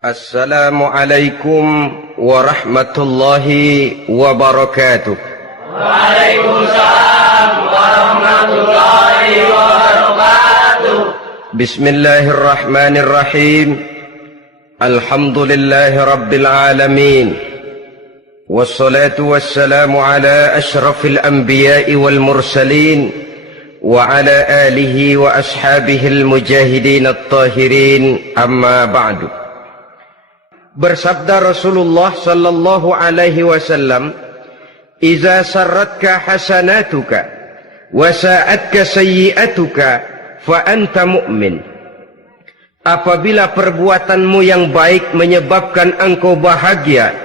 Assalamualaikum warahmatullahi wabarakatuh. Waalaikumsalam warahmatullahi wabarakatuh. Bismillahirrahmanirrahim. Alhamdulillahi rabbil alamin. Wassalatu wassalamu ala ashrafil anbiya'i wal mursalin wa ala alihi wa ashabihil mujahidin at-tahirin, amma ba'du. Bersabda Rasulullah sallallahu alaihi wasallam, "Iza sarratka hasanatuka wa sa'atka sayyi'atuka fa anta mu'min." Apabila perbuatanmu yang baik menyebabkan engkau bahagia,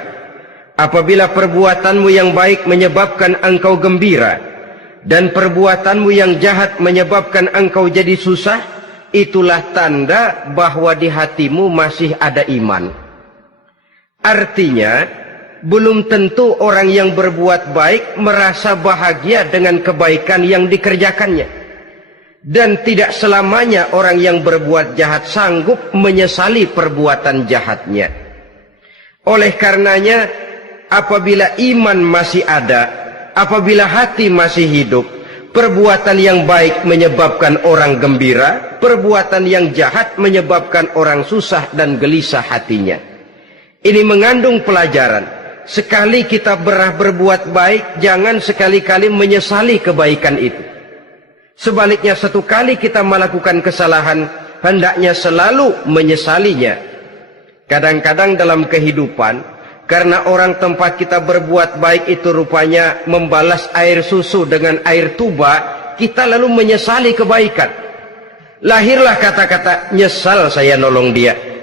apabila perbuatanmu yang baik menyebabkan engkau gembira, dan perbuatanmu yang jahat menyebabkan engkau jadi susah, itulah tanda bahwa di hatimu masih ada iman. Artinya, belum tentu orang yang berbuat baik merasa bahagia dengan kebaikan yang dikerjakannya. Dan tidak selamanya orang yang berbuat jahat sanggup menyesali perbuatan jahatnya. Oleh karenanya, apabila iman masih ada, apabila hati masih hidup, perbuatan yang baik menyebabkan orang gembira, perbuatan yang jahat menyebabkan orang susah dan gelisah hatinya. Ini mengandung pelajaran. Sekali kita berbuat baik, jangan sekali-kali menyesali kebaikan itu. Sebaliknya, satu kali kita melakukan kesalahan, hendaknya selalu menyesalinya. Kadang-kadang dalam kehidupan, karena orang tempat kita berbuat baik itu rupanya membalas air susu dengan air tuba, kita lalu menyesali kebaikan. Lahirlah kata-kata, "Nyesal saya nolong dia."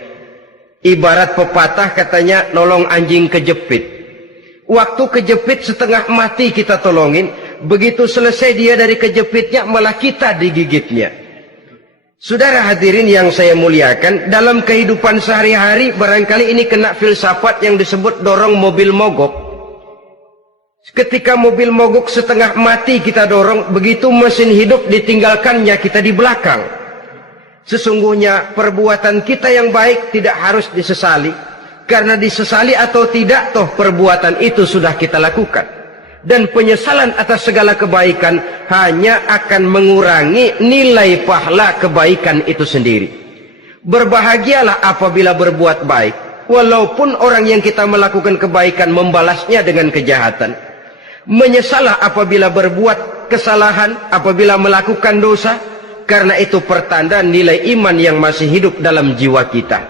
Ibarat pepatah katanya, nolong anjing kejepit. Waktu kejepit setengah mati kita tolongin, begitu selesai dia dari kejepitnya malah kita digigitnya. Saudara hadirin yang saya muliakan, dalam kehidupan sehari-hari barangkali ini kena filsafat yang disebut dorong mobil mogok. Ketika mobil mogok setengah mati kita dorong, begitu mesin hidup ditinggalkannya kita di belakang. Sesungguhnya perbuatan kita yang baik tidak harus disesali, karena disesali atau tidak, toh perbuatan itu sudah kita lakukan. Dan penyesalan atas segala kebaikan hanya akan mengurangi nilai pahala kebaikan itu sendiri. Berbahagialah apabila berbuat baik, walaupun orang yang kita melakukan kebaikan membalasnya dengan kejahatan. Menyesalah apabila berbuat kesalahan, apabila melakukan dosa, karena itu pertanda nilai iman yang masih hidup dalam jiwa kita.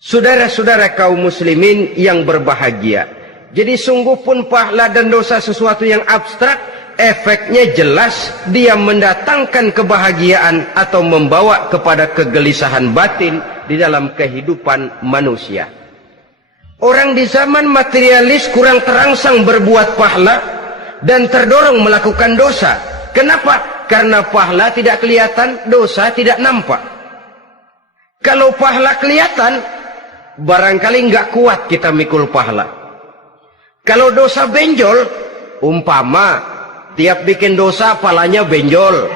Saudara-saudara kaum muslimin yang berbahagia, jadi sungguh pun pahala dan dosa sesuatu yang abstrak, efeknya jelas dia mendatangkan kebahagiaan atau membawa kepada kegelisahan batin di dalam kehidupan manusia. Orang di zaman materialis kurang terangsang berbuat pahala dan terdorong melakukan dosa. Kenapa? Karena pahala tidak kelihatan, dosa tidak nampak. Kalau pahala kelihatan, barangkali nggak kuat kita mikul pahala. Kalau dosa benjol, umpama tiap bikin dosa palanya benjol,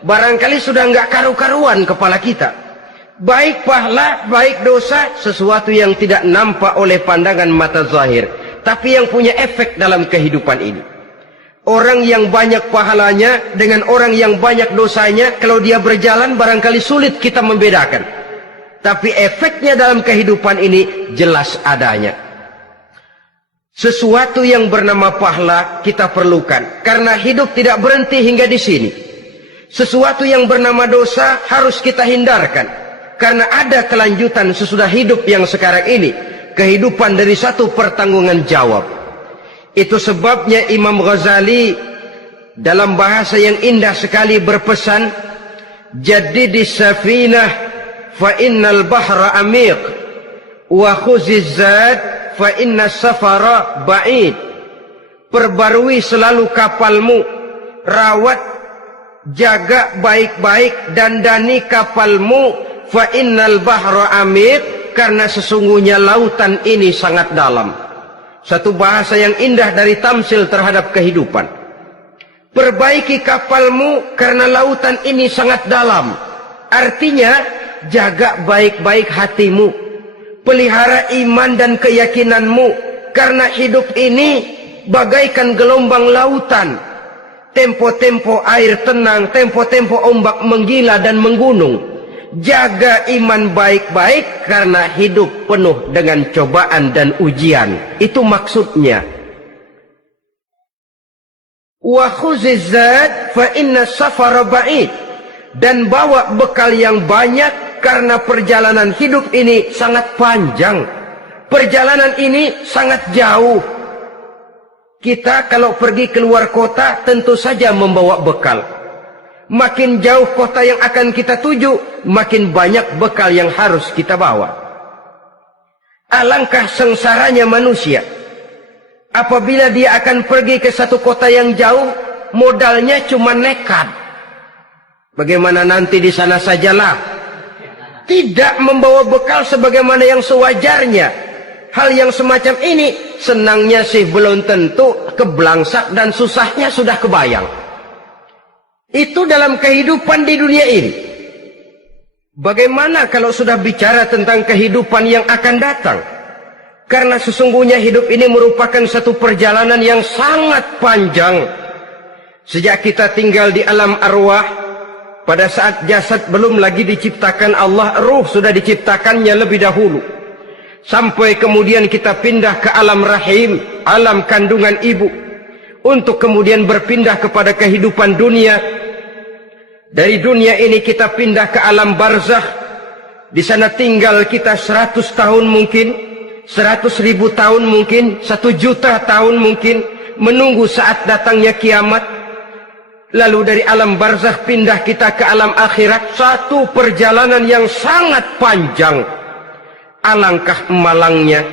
barangkali sudah nggak karu-karuan kepala kita. Baik pahala, baik dosa, sesuatu yang tidak nampak oleh pandangan mata zahir, tapi yang punya efek dalam kehidupan ini. Orang yang banyak pahalanya dengan orang yang banyak dosanya, kalau dia berjalan barangkali sulit kita membedakan. Tapi efeknya dalam kehidupan ini jelas adanya. Sesuatu yang bernama pahala kita perlukan, karena hidup tidak berhenti hingga di sini. Sesuatu yang bernama dosa harus kita hindarkan, karena ada kelanjutan sesudah hidup yang sekarang ini. Kehidupan dari satu pertanggungan jawab. Itu sebabnya Imam Ghazali dalam bahasa yang indah sekali berpesan, "Jaddidis safinah fa innal bahra amiq wa khuziz zad fa innas safara ba'id." Perbarui selalu kapalmu, rawat, jaga baik-baik, dandani kapalmu, fa innal bahra amiq, karena sesungguhnya lautan ini sangat dalam. Satu bahasa yang indah dari tamsil terhadap kehidupan. Perbaiki kapalmu karena lautan ini sangat dalam. Artinya, jaga baik-baik hatimu. pelihara iman dan keyakinanmu, karena hidup ini bagaikan gelombang lautan. Tempo-tempo air tenang, tempo-tempo ombak menggila dan menggunung. Jaga iman baik-baik karena hidup penuh dengan cobaan dan ujian. Itu maksudnya. Wa khuziz zad fa inna safara ba'id. Dan bawa bekal yang banyak karena perjalanan hidup ini sangat panjang. Perjalanan ini sangat jauh. Kita kalau pergi keluar kota tentu saja membawa bekal. Makin jauh kota yang akan kita tuju, makin banyak bekal yang harus kita bawa. Alangkah sengsaranya manusia apabila dia akan pergi ke satu kota yang jauh, modalnya cuma nekat. Bagaimana nanti di sana sajalah. Tidak membawa bekal sebagaimana yang sewajarnya. Hal yang semacam ini senangnya sih belum tentu, keblangsak dan susahnya sudah kebayang. Itu dalam kehidupan di dunia ini. Bagaimana kalau sudah bicara tentang kehidupan yang akan datang? Karena sesungguhnya hidup ini merupakan satu perjalanan yang sangat panjang. Sejak kita tinggal di alam arwah, pada saat jasad belum lagi diciptakan Allah, ruh sudah diciptakannya lebih dahulu. Sampai kemudian kita pindah ke alam rahim, alam kandungan ibu. Untuk kemudian berpindah kepada kehidupan dunia. Dari dunia ini kita pindah ke alam barzakh. Di sana tinggal kita 100 tahun mungkin, 100.000 tahun mungkin, 1 juta tahun mungkin, menunggu saat datangnya kiamat. Lalu dari alam barzakh pindah kita ke alam akhirat. Satu perjalanan yang sangat panjang. Alangkah malangnya,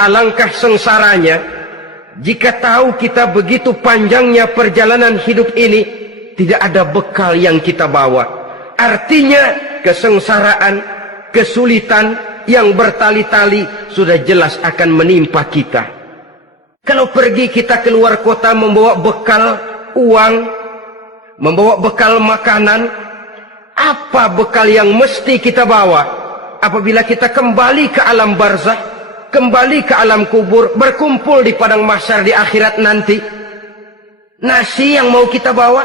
alangkah sengsaranya jika tahu kita begitu panjangnya perjalanan hidup ini, tidak ada bekal yang kita bawa. Artinya kesengsaraan, kesulitan yang bertali-tali sudah jelas akan menimpa kita. Kalau pergi kita keluar kota membawa bekal uang, membawa bekal makanan, apa bekal yang mesti kita bawa? Apabila kita kembali ke alam barzakh, kembali ke alam kubur, berkumpul di padang mahsyar di akhirat nanti, nasi yang mau kita bawa,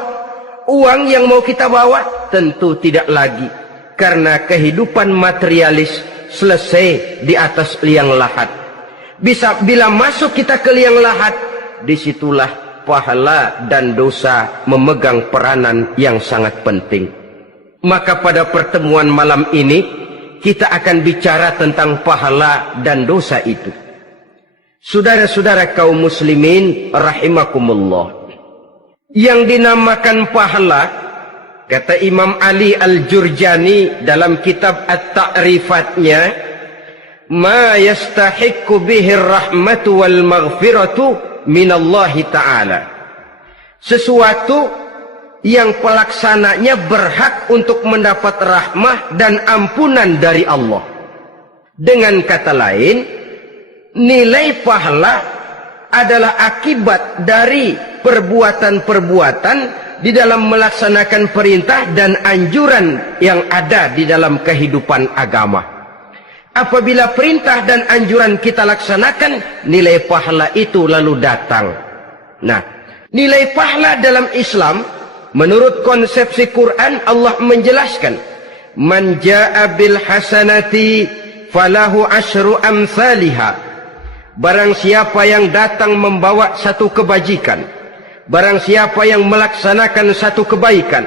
uang yang mau kita bawa, tentu tidak lagi. Karena kehidupan materialis selesai di atas liang lahat. Bila masuk kita ke liang lahat, disitulah pahala dan dosa memegang peranan yang sangat penting. Maka pada pertemuan malam ini kita akan bicara tentang pahala dan dosa itu. Saudara-saudara kaum muslimin rahimakumullah, yang dinamakan pahala, kata Imam Ali Al-Jurjani dalam kitab At-Ta'rifatnya, ma yastahiqqu bihi ar-rahmatu wal maghfiratu minallahi ta'ala. Sesuatu yang pelaksananya berhak untuk mendapat rahmah dan ampunan dari Allah. Dengan kata lain, nilai pahala adalah akibat dari perbuatan-perbuatan di dalam melaksanakan perintah dan anjuran yang ada di dalam kehidupan agama. Apabila perintah dan anjuran kita laksanakan, nilai pahala itu lalu datang. Nah, nilai pahala dalam Islam, menurut konsepsi Quran, Allah menjelaskan, man jaa bil hasanati falahu asyru amsalihha. Barang siapa yang datang membawa satu kebajikan, barang siapa yang melaksanakan satu kebaikan,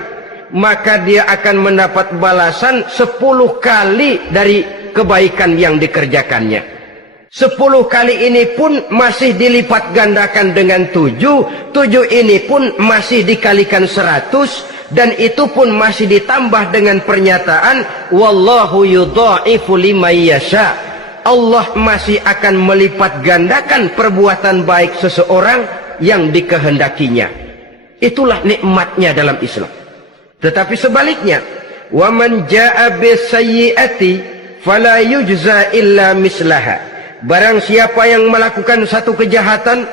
maka dia akan mendapat balasan 10 kali dari kebaikan yang dikerjakannya. 10 kali ini pun masih dilipat gandakan dengan 7. 7 ini pun masih dikalikan 100. Dan itu pun masih ditambah dengan pernyataan wallahu yudha'ifu liman yasha. Allah masih akan melipat gandakan perbuatan baik seseorang yang dikehendakinya. Itulah nikmatnya dalam Islam. Tetapi sebaliknya, wa man jaa'a bisayyi'ati fala yujza illa mislaha. Barang siapa yang melakukan satu kejahatan,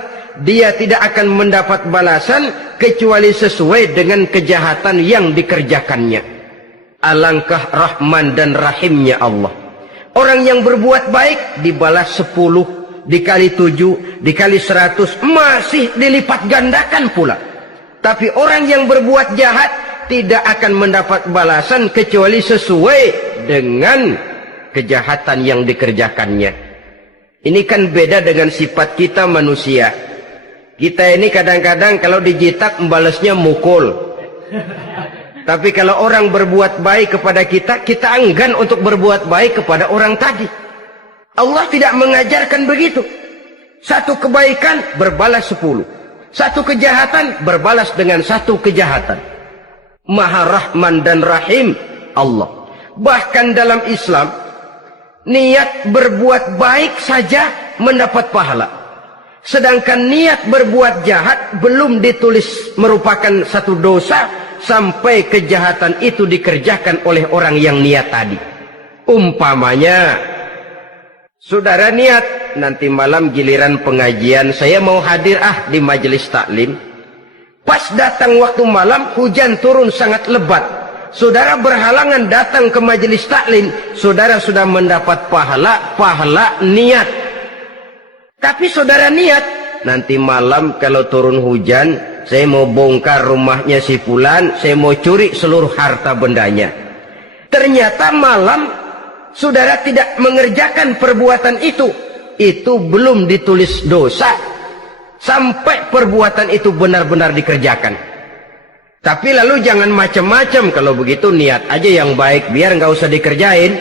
dia tidak akan mendapat balasan kecuali sesuai dengan kejahatan yang dikerjakannya. Alangkah rahman dan rahimnya Allah. Orang yang berbuat baik dibalas 10, dikali 7, dikali 100, masih dilipat gandakan pula. Tapi orang yang berbuat jahat tidak akan mendapat balasan kecuali sesuai dengan kejahatan yang dikerjakannya. Ini kan beda dengan sifat kita manusia. Kita ini kadang-kadang kalau dijitak membalasnya mukul. Tapi kalau orang berbuat baik kepada kita, kita enggan untuk berbuat baik kepada orang tadi. Allah tidak mengajarkan begitu. Satu kebaikan berbalas 10. Satu kejahatan berbalas dengan satu kejahatan. Maha Rahman dan Rahim Allah. Bahkan dalam Islam, niat berbuat baik saja mendapat pahala. Sedangkan niat berbuat jahat belum ditulis merupakan satu dosa sampai kejahatan itu dikerjakan oleh orang yang niat tadi. Umpamanya, saudara niat nanti malam giliran pengajian saya mau hadir di majelis taklim. Pas datang waktu malam hujan turun sangat lebat. Saudara berhalangan datang ke majelis taklim, saudara sudah mendapat pahala niat. Tapi saudara niat, nanti malam kalau turun hujan, saya mau bongkar rumahnya si fulan, saya mau curi seluruh harta bendanya. Ternyata malam saudara tidak mengerjakan perbuatan itu belum ditulis dosa sampai perbuatan itu benar-benar dikerjakan. Tapi lalu jangan macam-macam. Kalau begitu niat aja yang baik, biar nggak usah dikerjain.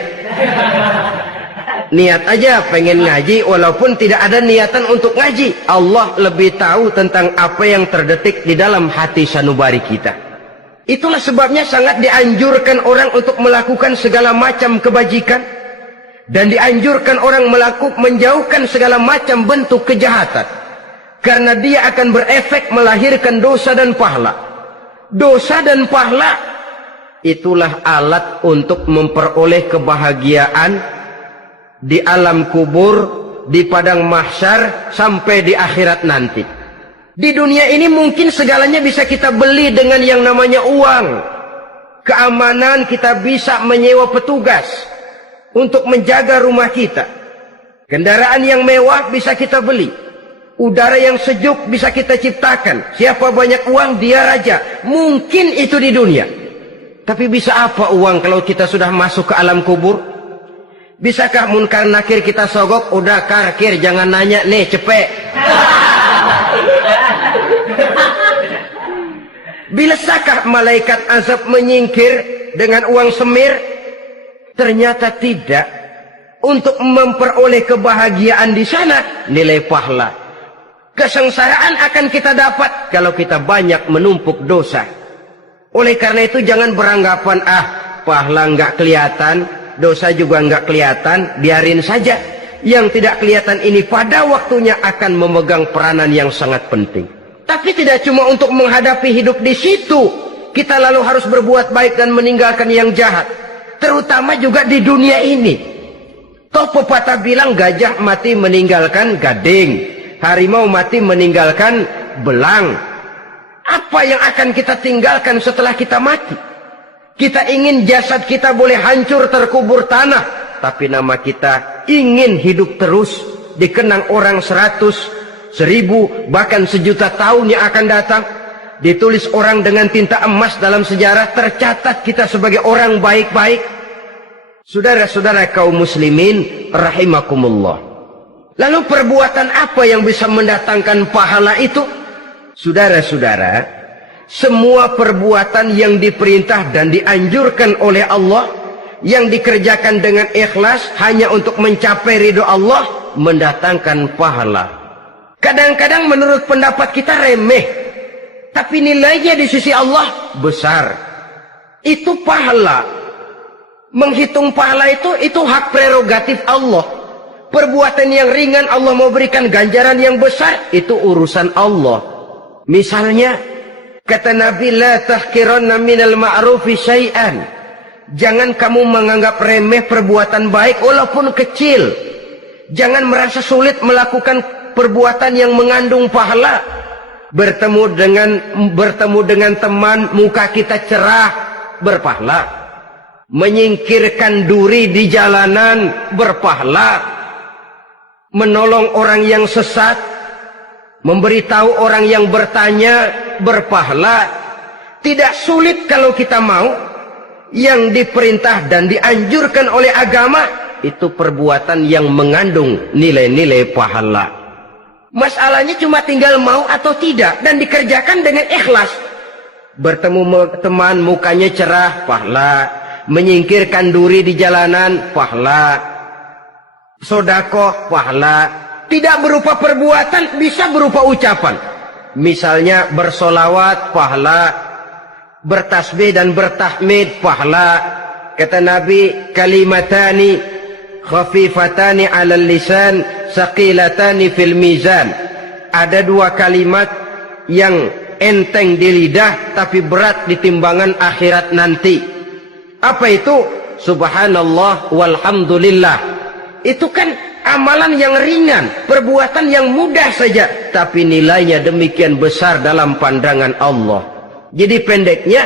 Niat aja pengen ngaji walaupun tidak ada niatan untuk ngaji. Allah lebih tahu tentang apa yang terdetik di dalam hati sanubari kita. Itulah sebabnya sangat dianjurkan orang untuk melakukan segala macam kebajikan, dan dianjurkan orang menjauhkan segala macam bentuk kejahatan, karena dia akan berefek melahirkan dosa dan pahala. Dosa dan pahala itulah alat untuk memperoleh kebahagiaan di alam kubur, di padang mahsyar, sampai di akhirat nanti. Di dunia ini mungkin segalanya bisa kita beli dengan yang namanya uang. Keamanan kita bisa menyewa petugas untuk menjaga rumah kita. Kendaraan yang mewah bisa kita beli. Udara yang sejuk bisa kita ciptakan. Siapa banyak uang dia raja. Mungkin itu di dunia. Tapi bisa apa uang kalau kita sudah masuk ke alam kubur? Bisakah munkar nakir kita sogok? Udah karkir, jangan nanya nih, cepet. Bisakah malaikat azab menyingkir dengan uang semir? Ternyata tidak. Untuk memperoleh kebahagiaan di sana, nilai pahala. Kesengsaraan akan kita dapat kalau kita banyak menumpuk dosa. Oleh karena itu jangan beranggapan pahala nggak kelihatan, dosa juga nggak kelihatan, biarin saja. Yang tidak kelihatan ini pada waktunya akan memegang peranan yang sangat penting. Tapi tidak cuma untuk menghadapi hidup di situ kita lalu harus berbuat baik dan meninggalkan yang jahat, terutama juga di dunia ini. Toh pepatah bilang gajah mati meninggalkan gading, harimau mati meninggalkan belang. Apa yang akan kita tinggalkan setelah kita mati? Kita ingin jasad kita boleh hancur terkubur tanah, tapi nama kita ingin hidup terus, dikenang orang 100, 1000, bahkan 1.000.000 tahun yang akan datang. Ditulis orang dengan tinta emas dalam sejarah, tercatat kita sebagai orang baik-baik. Saudara-saudara kaum muslimin rahimakumullah. Lalu perbuatan apa yang bisa mendatangkan pahala itu? Saudara-saudara, semua perbuatan yang diperintah dan dianjurkan oleh Allah, yang dikerjakan dengan ikhlas hanya untuk mencapai ridho Allah, mendatangkan pahala. Kadang-kadang menurut pendapat kita remeh, tapi nilainya di sisi Allah besar. Itu pahala. Menghitung pahala itu hak prerogatif Allah. Perbuatan yang ringan Allah mau berikan ganjaran yang besar, itu urusan Allah. Misalnya, kata Nabi, la tahkiranna minal ma'rufi syai'an. Jangan kamu menganggap remeh perbuatan baik walaupun kecil. Jangan merasa sulit melakukan perbuatan yang mengandung pahala. Bertemu dengan teman, muka kita cerah, berpahala. menyingkirkan duri di jalanan berpahala, menolong orang yang sesat, memberitahu orang yang bertanya berpahala. Tidak sulit kalau kita mau. Yang diperintah dan dianjurkan oleh agama itu perbuatan yang mengandung nilai-nilai pahala. Masalahnya cuma tinggal mau atau tidak dan dikerjakan dengan ikhlas. Bertemu teman mukanya cerah, pahala. Menyingkirkan duri di jalanan, pahala. Sedekah, pahala. Tidak berupa perbuatan, bisa berupa ucapan. Misalnya bersolawat, pahala. Bertasbih dan bertahmid, pahala. Kata Nabi, kalimatani khafifatani 'alal lisan, saqilatani fil mizan. Ada dua kalimat yang enteng di lidah tapi berat di timbangan akhirat nanti. Apa itu? Subhanallah walhamdulillah. Itu kan amalan yang ringan, perbuatan yang mudah saja, tapi nilainya demikian besar dalam pandangan Allah. Jadi pendeknya,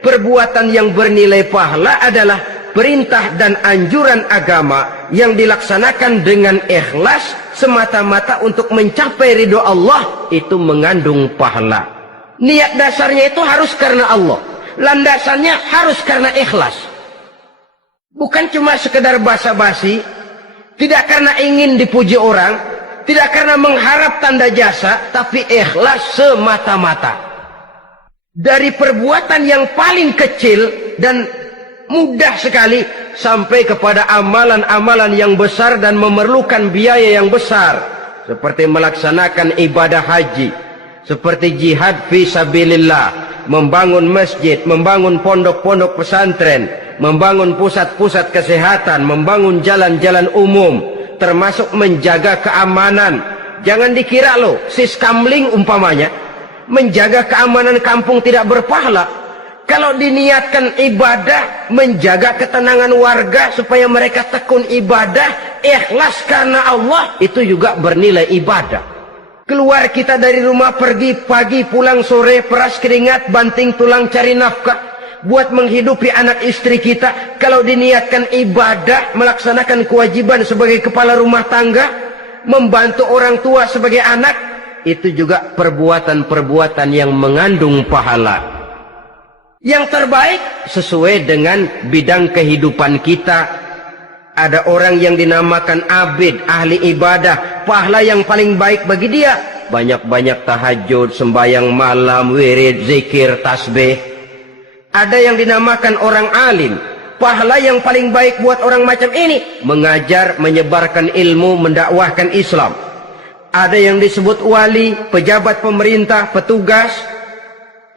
perbuatan yang bernilai pahala adalah perintah dan anjuran agama yang dilaksanakan dengan ikhlas semata-mata untuk mencapai ridho Allah, itu mengandung pahala. Niat dasarnya itu harus karena Allah, landasannya harus karena ikhlas. Bukan cuma sekedar basa-basi, tidak karena ingin dipuji orang, tidak karena mengharap tanda jasa, tapi ikhlas semata-mata. Dari perbuatan yang paling kecil dan mudah sekali sampai kepada amalan-amalan yang besar dan memerlukan biaya yang besar, seperti melaksanakan ibadah haji, seperti jihad fi sabilillah, membangun masjid, membangun pondok-pondok pesantren, membangun pusat-pusat kesehatan, membangun jalan-jalan umum, termasuk menjaga keamanan. Jangan dikira loh, siskamling umpamanya, menjaga keamanan kampung tidak berpahala. Kalau diniatkan ibadah, menjaga ketenangan warga supaya mereka tekun ibadah, ikhlas karena Allah, itu juga bernilai ibadah. Keluar kita dari rumah, pergi pagi, pulang sore, peras keringat, banting tulang cari nafkah buat menghidupi anak istri kita. Kalau diniatkan ibadah, melaksanakan kewajiban sebagai kepala rumah tangga, membantu orang tua sebagai anak, itu juga perbuatan-perbuatan yang mengandung pahala. Yang terbaik sesuai dengan bidang kehidupan kita. Ada orang yang dinamakan abid, ahli ibadah, pahala yang paling baik bagi dia banyak-banyak tahajud, sembahyang malam, wirid, zikir, tasbih. Ada yang dinamakan orang alim, pahala yang paling baik buat orang macam ini mengajar, menyebarkan ilmu, mendakwahkan Islam. Ada yang disebut wali, pejabat pemerintah, petugas.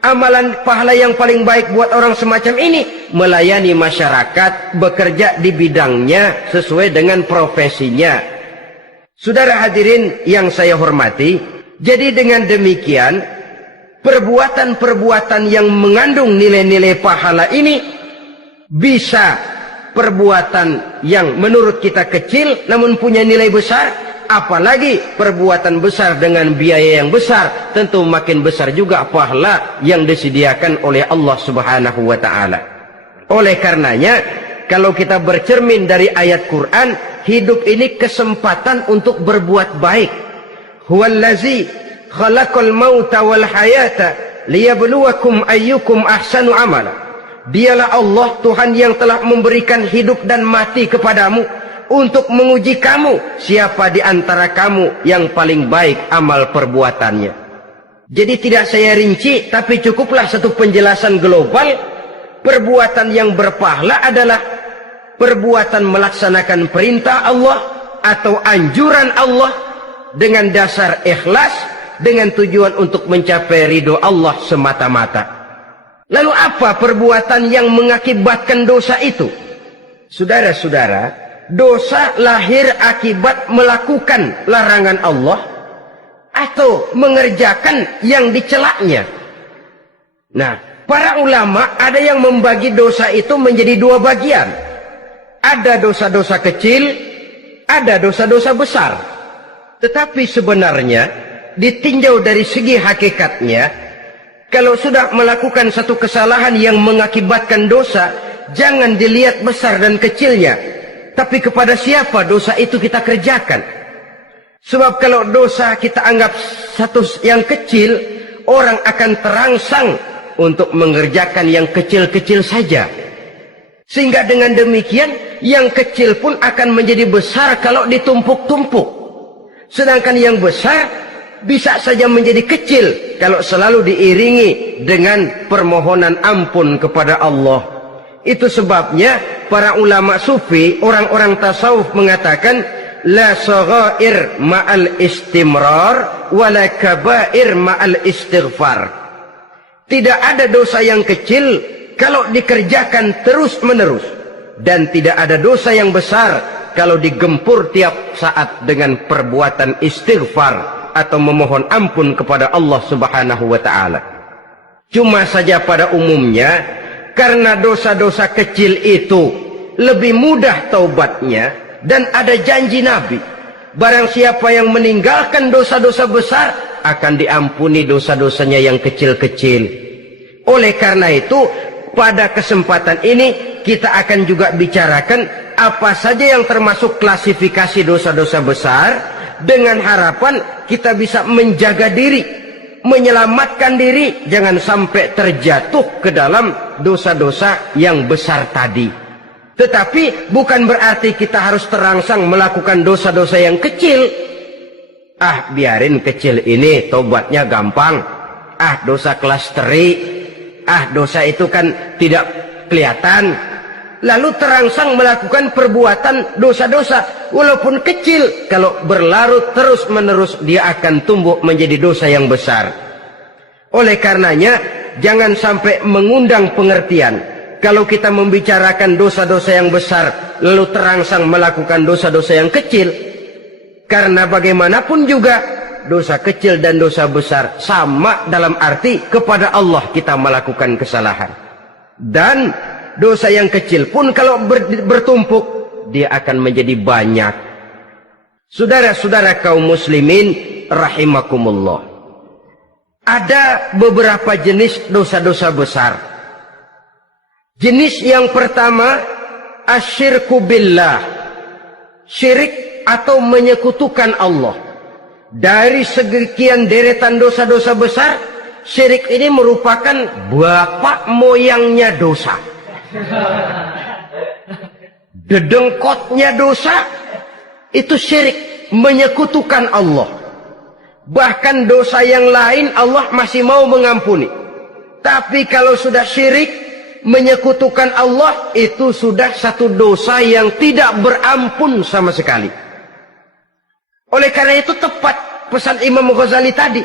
Amalan pahala yang paling baik buat orang semacam ini melayani masyarakat, bekerja di bidangnya sesuai dengan profesinya. Saudara hadirin yang saya hormati, jadi dengan demikian perbuatan-perbuatan yang mengandung nilai-nilai pahala ini bisa perbuatan yang menurut kita kecil namun punya nilai besar. Apalagi perbuatan besar dengan biaya yang besar, tentu makin besar juga pahala yang disediakan oleh Allah Subhanahu wa ta'ala. Oleh karenanya, kalau kita bercermin dari ayat Quran, hidup ini kesempatan untuk berbuat baik. Huwallazi khalaqal mauta wal hayata liyabluwakum ayyukum ahsanu amala. Dialah Allah, Tuhan yang telah memberikan hidup dan mati kepadamu untuk menguji kamu, siapa di antara kamu yang paling baik amal perbuatannya. Jadi tidak saya rinci, tapi cukuplah satu penjelasan global. Perbuatan yang berpahala adalah perbuatan melaksanakan perintah Allah atau anjuran Allah dengan dasar ikhlas, dengan tujuan untuk mencapai ridho Allah semata-mata. Lalu apa perbuatan yang mengakibatkan dosa itu? Saudara-saudara, dosa lahir akibat melakukan larangan Allah atau mengerjakan yang dicelaknya. Nah, para ulama ada yang membagi dosa itu menjadi dua bagian. Ada dosa-dosa kecil, ada dosa-dosa besar. Tetapi sebenarnya ditinjau dari segi hakikatnya, kalau sudah melakukan satu kesalahan yang mengakibatkan dosa, jangan dilihat besar dan kecilnya, tapi kepada siapa dosa itu kita kerjakan. Sebab kalau dosa kita anggap satu yang kecil, orang akan terangsang untuk mengerjakan yang kecil-kecil saja. Sehingga dengan demikian, yang kecil pun akan menjadi besar kalau ditumpuk-tumpuk. Sedangkan yang besar bisa saja menjadi kecil kalau selalu diiringi dengan permohonan ampun kepada Allah. Itu sebabnya para ulama sufi, orang-orang tasawuf mengatakan, la saghair ma'al istimrar wala kabair ma'al istighfar. Tidak ada dosa yang kecil kalau dikerjakan terus-menerus, dan tidak ada dosa yang besar kalau digempur tiap saat dengan perbuatan istighfar atau memohon ampun kepada Allah Subhanahu wa taala. Cuma saja pada umumnya, karena dosa-dosa kecil itu lebih mudah taubatnya, dan ada janji Nabi, barang siapa yang meninggalkan dosa-dosa besar akan diampuni dosa-dosanya yang kecil-kecil. Oleh karena itu, pada kesempatan ini kita akan juga bicarakan apa saja yang termasuk klasifikasi dosa-dosa besar, dengan harapan kita bisa menjaga diri, menyelamatkan diri, jangan sampai terjatuh ke dalam dosa-dosa yang besar tadi. Tetapi bukan berarti kita harus terangsang melakukan dosa-dosa yang kecil. Ah, biarin kecil ini, tobatnya gampang. Ah, dosa kelas teri. Ah, dosa itu kan tidak kelihatan. Lalu terangsang melakukan perbuatan dosa-dosa walaupun kecil, kalau berlarut terus-menerus dia akan tumbuh menjadi dosa yang besar. Oleh karenanya, jangan sampai mengundang pengertian kalau kita membicarakan dosa-dosa yang besar lalu terangsang melakukan dosa-dosa yang kecil. Karena bagaimanapun juga dosa kecil dan dosa besar sama dalam arti kepada Allah kita melakukan kesalahan. Dan dosa yang kecil pun kalau bertumpuk, dia akan menjadi banyak. Saudara-saudara kaum muslimin rahimakumullah, ada beberapa jenis dosa-dosa besar. Jenis yang pertama, asyirku billah, syirik atau menyekutukan Allah. Dari sekian deretan dosa-dosa besar, syirik ini merupakan bapak moyangnya dosa. Dedengkotnya dosa itu syirik, menyekutukan Allah. Bahkan dosa yang lain Allah masih mau mengampuni, tapi kalau sudah syirik, menyekutukan Allah, itu sudah satu dosa yang tidak berampun sama sekali. Oleh karena itu tepat pesan Imam Ghazali tadi,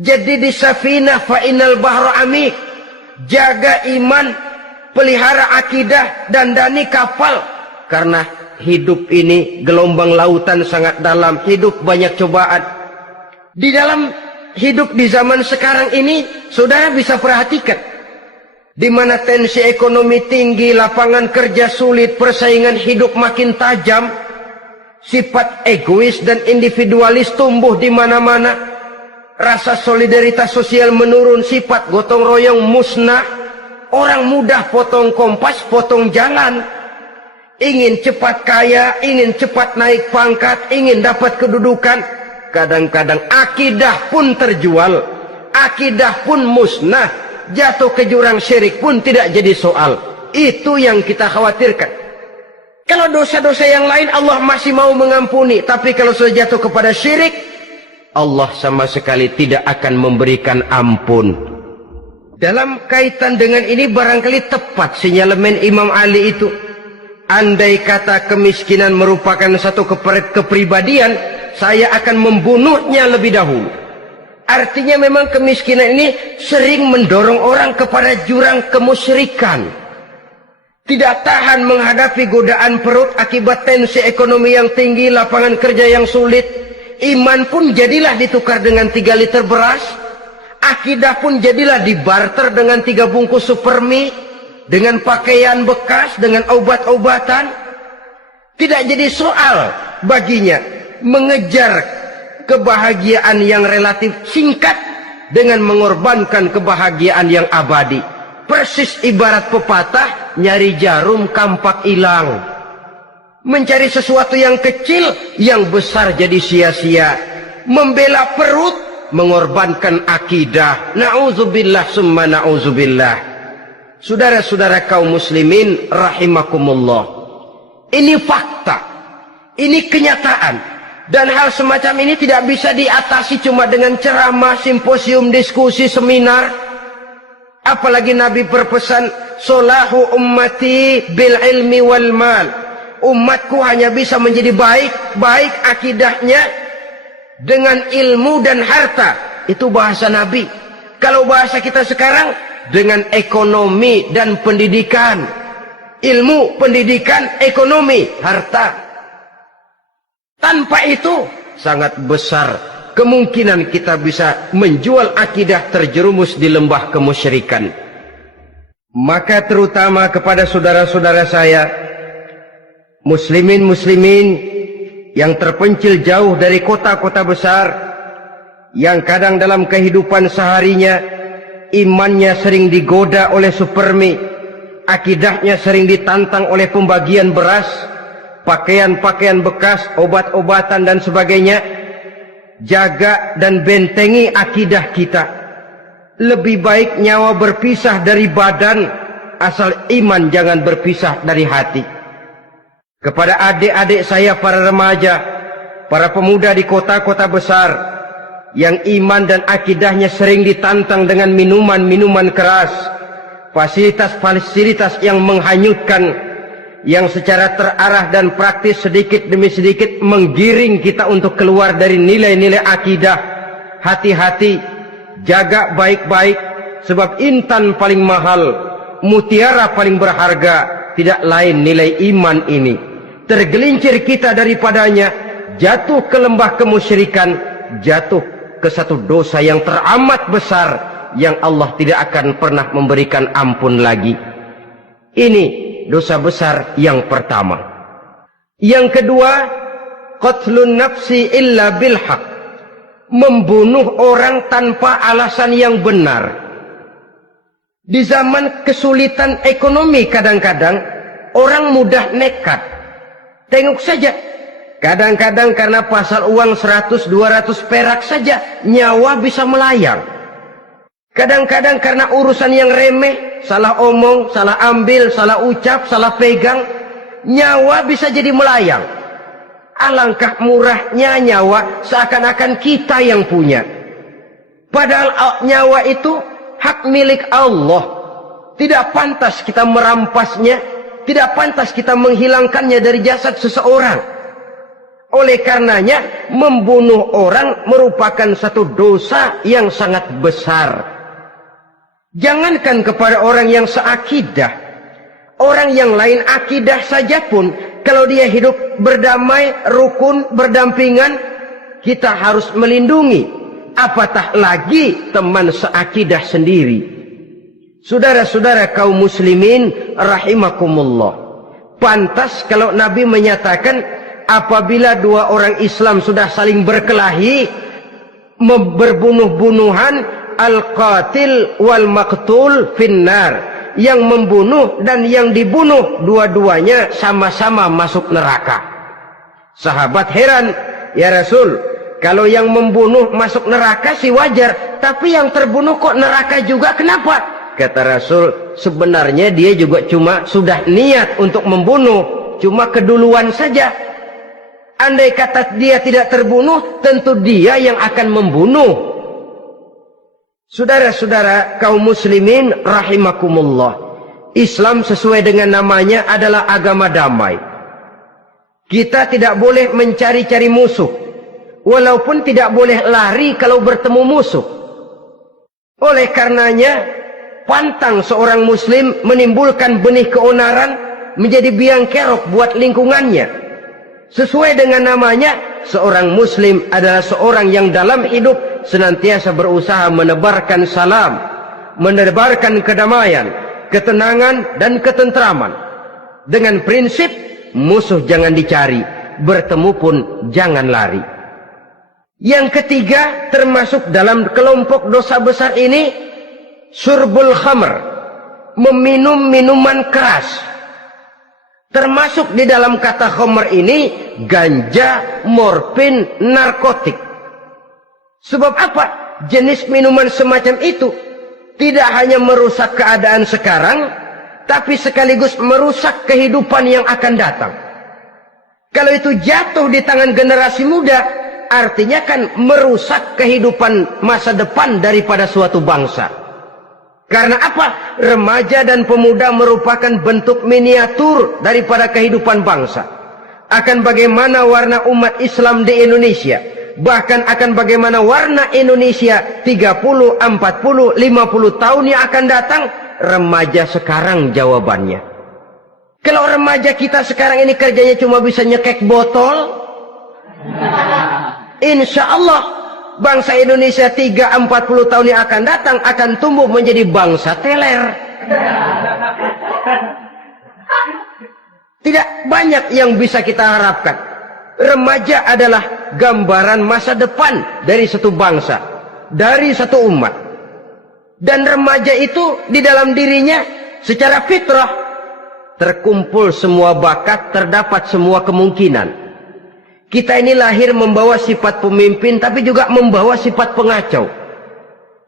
jadi di safinah fa innal bahra amik, jaga iman, pelihara akidah, dandani kapal. Karena hidup ini gelombang lautan sangat dalam, hidup banyak cobaan. Di dalam hidup di zaman sekarang ini, saudara bisa perhatikan, di mana tensi ekonomi tinggi, lapangan kerja sulit, persaingan hidup makin tajam, sifat egois dan individualis tumbuh di mana-mana, rasa solidaritas sosial menurun, sifat gotong royong musnah, orang mudah potong kompas, potong jalan, ingin cepat kaya, ingin cepat naik pangkat, ingin dapat kedudukan. Kadang-kadang akidah pun terjual, akidah pun musnah, jatuh ke jurang syirik pun tidak jadi soal. Itu yang kita khawatirkan. Kalau dosa-dosa yang lain Allah masih mau mengampuni, tapi kalau sudah jatuh kepada syirik, Allah sama sekali tidak akan memberikan ampun. Dalam kaitan dengan ini barangkali tepat sinyalemen Imam Ali itu. Andai kata kemiskinan merupakan satu kepribadian, saya akan membunuhnya lebih dahulu. Artinya memang kemiskinan ini sering mendorong orang kepada jurang kemusyrikan. Tidak tahan menghadapi godaan perut akibat tensi ekonomi yang tinggi, lapangan kerja yang sulit. Iman pun jadilah ditukar dengan 3 liter beras. Akidah pun jadilah dibarter dengan 3 bungkus supermi, dengan pakaian bekas, dengan obat-obatan. Tidak jadi soal baginya mengejar kebahagiaan yang relatif singkat dengan mengorbankan kebahagiaan yang abadi. Persis ibarat pepatah, nyari jarum kampak hilang. Mencari sesuatu yang kecil, yang besar jadi sia-sia. Membela perut, mengorbankan akidah. Na'udzubillah summa na'udzubillah. Saudara-saudara kaum muslimin rahimakumullah. Ini fakta. Ini kenyataan. Dan hal semacam ini tidak bisa diatasi cuma dengan ceramah, simposium, diskusi, seminar. Apalagi Nabi berpesan, solahu ummati bil ilmi wal mal. Umatku hanya bisa menjadi baik akidahnya dengan ilmu dan harta. Itu bahasa Nabi. Kalau bahasa kita sekarang, dengan ekonomi dan pendidikan. Ilmu, pendidikan, ekonomi, harta. Tanpa itu sangat besar kemungkinan kita bisa menjual akidah terjerumus di lembah kemusyrikan. Maka terutama kepada saudara-saudara saya, muslimin yang terpencil jauh dari kota-kota besar, yang kadang dalam kehidupan seharinya imannya sering digoda oleh supermi, akidahnya sering ditantang oleh pembagian beras, pakaian-pakaian bekas, obat-obatan dan sebagainya. Jaga dan bentengi akidah kita. Lebih baik nyawa berpisah dari badan, asal iman jangan berpisah dari hati. Kepada adik-adik saya para remaja, para pemuda di kota-kota besar, yang iman dan akidahnya sering ditantang dengan minuman-minuman keras, fasilitas-fasilitas yang menghanyutkan, yang secara terarah dan praktis sedikit demi sedikit menggiring kita untuk keluar dari nilai-nilai akidah. Hati-hati, jaga baik-baik, sebab intan paling mahal, mutiara paling berharga, tidak lain nilai iman ini. Tergelincir kita daripadanya, jatuh ke lembah kemusyrikan, jatuh ke satu dosa yang teramat besar, yang Allah tidak akan pernah memberikan ampun lagi. Ini dosa besar yang pertama. Yang kedua, qatlun nafsi illa bilhaq. Membunuh orang tanpa alasan yang benar. Di zaman kesulitan ekonomi kadang-kadang orang mudah nekat. Tengok saja, kadang-kadang karena pasal uang 100-200 perak saja nyawa bisa melayang. Kadang-kadang karena urusan yang remeh, salah omong, salah ambil, salah ucap, salah pegang, nyawa bisa jadi melayang. Alangkah murahnya nyawa, seakan-akan kita yang punya. Padahal nyawa itu hak milik Allah. Tidak pantas kita merampasnya, tidak pantas kita menghilangkannya dari jasad seseorang. Oleh karenanya, membunuh orang merupakan satu dosa yang sangat besar. Jangankan kepada orang yang seakidah, orang yang lain akidah saja pun, kalau dia hidup berdamai, rukun, berdampingan, kita harus melindungi. Apatah lagi teman seakidah sendiri. Saudara-saudara kaum muslimin rahimakumullah. Pantas kalau Nabi menyatakan, apabila dua orang Islam sudah saling berkelahi, berbunuh-bunuhan, al-qatil wal maqtul finnar. Yang membunuh dan yang dibunuh, dua-duanya sama-sama masuk neraka. Sahabat heran, ya Rasul, kalau yang membunuh masuk neraka sih wajar, tapi yang terbunuh kok neraka juga, kenapa? Kata Rasul, sebenarnya dia juga cuma sudah niat untuk membunuh, cuma keduluan saja. Andai kata dia tidak terbunuh, tentu dia yang akan membunuh. Saudara-saudara kaum muslimin rahimakumullah, Islam sesuai dengan namanya adalah agama damai. Kita tidak boleh mencari-cari musuh, walaupun tidak boleh lari kalau bertemu musuh. Oleh karenanya, pantang seorang muslim menimbulkan benih keonaran menjadi biang kerok buat lingkungannya. Sesuai dengan namanya, seorang muslim adalah seorang yang dalam hidup senantiasa berusaha menebarkan salam, menebarkan kedamaian, ketenangan dan ketentraman. Dengan prinsip, musuh jangan dicari, bertemu pun jangan lari. Yang ketiga, termasuk dalam kelompok dosa besar ini, syurbul khamr, meminum minuman keras. Termasuk di dalam kata khamr ini ganja, morfin, narkotik. Sebab apa? Jenis minuman semacam itu tidak hanya merusak keadaan sekarang, tapi sekaligus merusak kehidupan yang akan datang. Kalau itu jatuh di tangan generasi muda, artinya kan merusak kehidupan masa depan daripada suatu bangsa. Karena apa? Remaja dan pemuda merupakan bentuk miniatur daripada kehidupan bangsa. Akan bagaimana warna umat Islam di Indonesia, bahkan akan bagaimana warna Indonesia 30, 40, 50 tahun yang akan datang, remaja sekarang jawabannya. Kalau remaja kita sekarang ini kerjanya cuma bisa nyekek botol, insya Allah bangsa Indonesia 30-40 tahun yang akan datang akan tumbuh menjadi bangsa teler. Tidak banyak yang bisa kita harapkan. Remaja adalah gambaran masa depan dari satu bangsa, dari satu umat. Dan remaja itu di dalam dirinya secara fitrah terkumpul semua bakat, terdapat semua kemungkinan. Kita ini lahir membawa sifat pemimpin, tapi juga membawa sifat pengacau.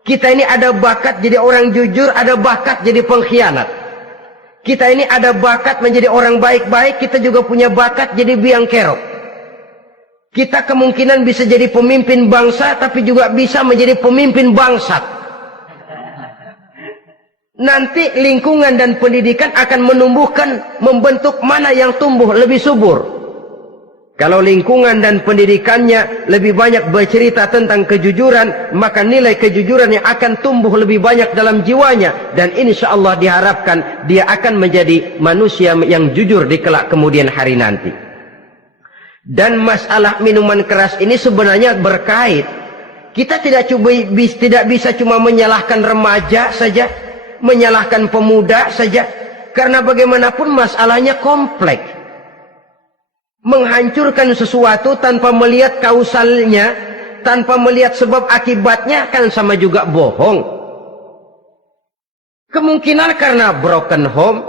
Kita ini ada bakat jadi orang jujur, ada bakat jadi pengkhianat. Kita ini ada bakat menjadi orang baik-baik, kita juga punya bakat jadi biang kerok. Kita kemungkinan bisa jadi pemimpin bangsa, tapi juga bisa menjadi pemimpin bangsat. Nanti lingkungan dan pendidikan akan menumbuhkan, membentuk mana yang tumbuh lebih subur. Kalau lingkungan dan pendidikannya lebih banyak bercerita tentang kejujuran, maka nilai kejujuran yang akan tumbuh lebih banyak dalam jiwanya. Dan insya Allah diharapkan dia akan menjadi manusia yang jujur di kelak kemudian hari nanti. Dan masalah minuman keras ini sebenarnya berkait. Kita tidak bisa cuma menyalahkan remaja saja, menyalahkan pemuda saja. Karena bagaimanapun masalahnya kompleks. Menghancurkan sesuatu tanpa melihat kausalnya, tanpa melihat sebab akibatnya, kan sama juga bohong. Kemungkinan karena broken home,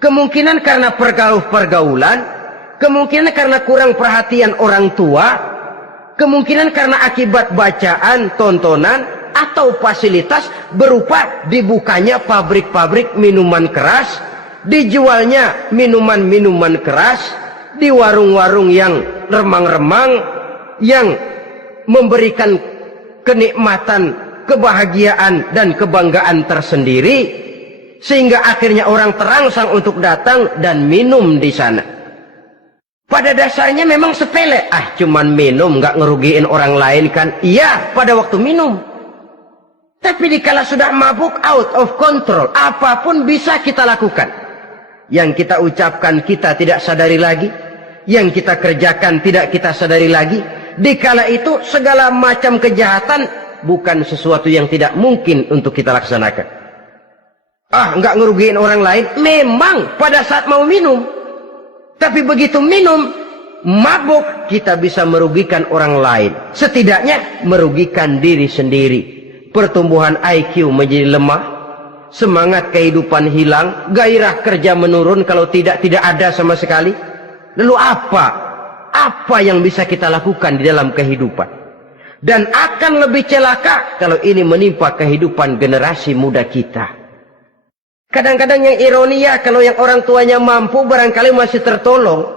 kemungkinan karena pergaulan, kemungkinan karena kurang perhatian orang tua, kemungkinan karena akibat bacaan, tontonan, atau fasilitas berupa dibukanya pabrik-pabrik minuman keras, dijualnya minuman-minuman keras, di warung-warung yang remang-remang, yang memberikan kenikmatan, kebahagiaan dan kebanggaan tersendiri, sehingga akhirnya orang terangsang untuk datang dan minum di sana. Pada dasarnya memang sepele, cuman minum, nggak ngerugiin orang lain kan? Iya, pada waktu minum. Tapi dikala sudah mabuk, out of control, apapun bisa kita lakukan. Yang kita ucapkan kita tidak sadari lagi, yang kita kerjakan tidak kita sadari lagi. Dikala itu segala macam kejahatan bukan sesuatu yang tidak mungkin untuk kita laksanakan. Nggak ngerugiin orang lain, memang pada saat mau minum. Tapi begitu minum, mabuk, kita bisa merugikan orang lain. Setidaknya merugikan diri sendiri. Pertumbuhan IQ menjadi lemah, semangat kehidupan hilang, gairah kerja menurun, kalau tidak ada sama sekali. Lalu apa yang bisa kita lakukan di dalam kehidupan? Dan akan lebih celaka kalau ini menimpa kehidupan generasi muda kita. Kadang-kadang yang ironi ya, kalau yang orang tuanya mampu barangkali masih tertolong.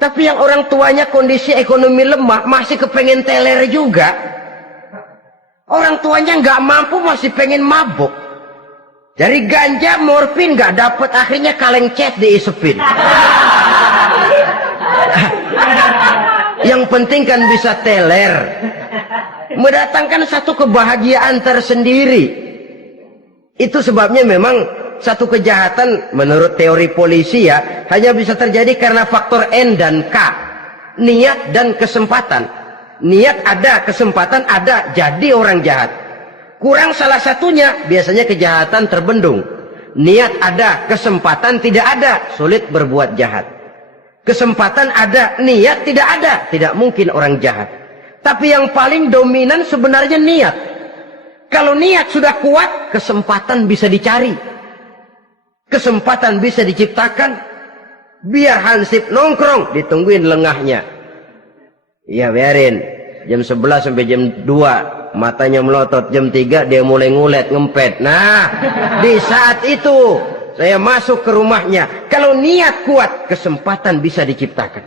Tapi yang orang tuanya kondisi ekonomi lemah masih kepengen teler juga. Orang tuanya nggak mampu masih pengen mabuk. Dari ganja, morfin nggak dapet, akhirnya kaleng cet diisepin. Yang penting kan bisa teler, mendatangkan satu kebahagiaan tersendiri. Itu sebabnya memang satu kejahatan menurut teori polisi ya hanya bisa terjadi karena faktor N dan K, niat dan kesempatan. Niat ada, kesempatan ada, jadi orang jahat. Kurang salah satunya, biasanya kejahatan terbendung. Niat ada, kesempatan tidak ada, sulit berbuat jahat. Kesempatan ada, niat tidak ada, tidak mungkin orang jahat. Tapi yang paling dominan sebenarnya niat. Kalau niat sudah kuat, kesempatan bisa dicari. kesempatan bisa diciptakan, biar Hansip nongkrong, ditungguin lengahnya. Iya biarin, jam 11 sampai jam 2, matanya melotot, jam 3 dia mulai ngulet, ngempet. Nah, di saat itu saya masuk ke rumahnya. Kalau niat kuat, kesempatan bisa diciptakan.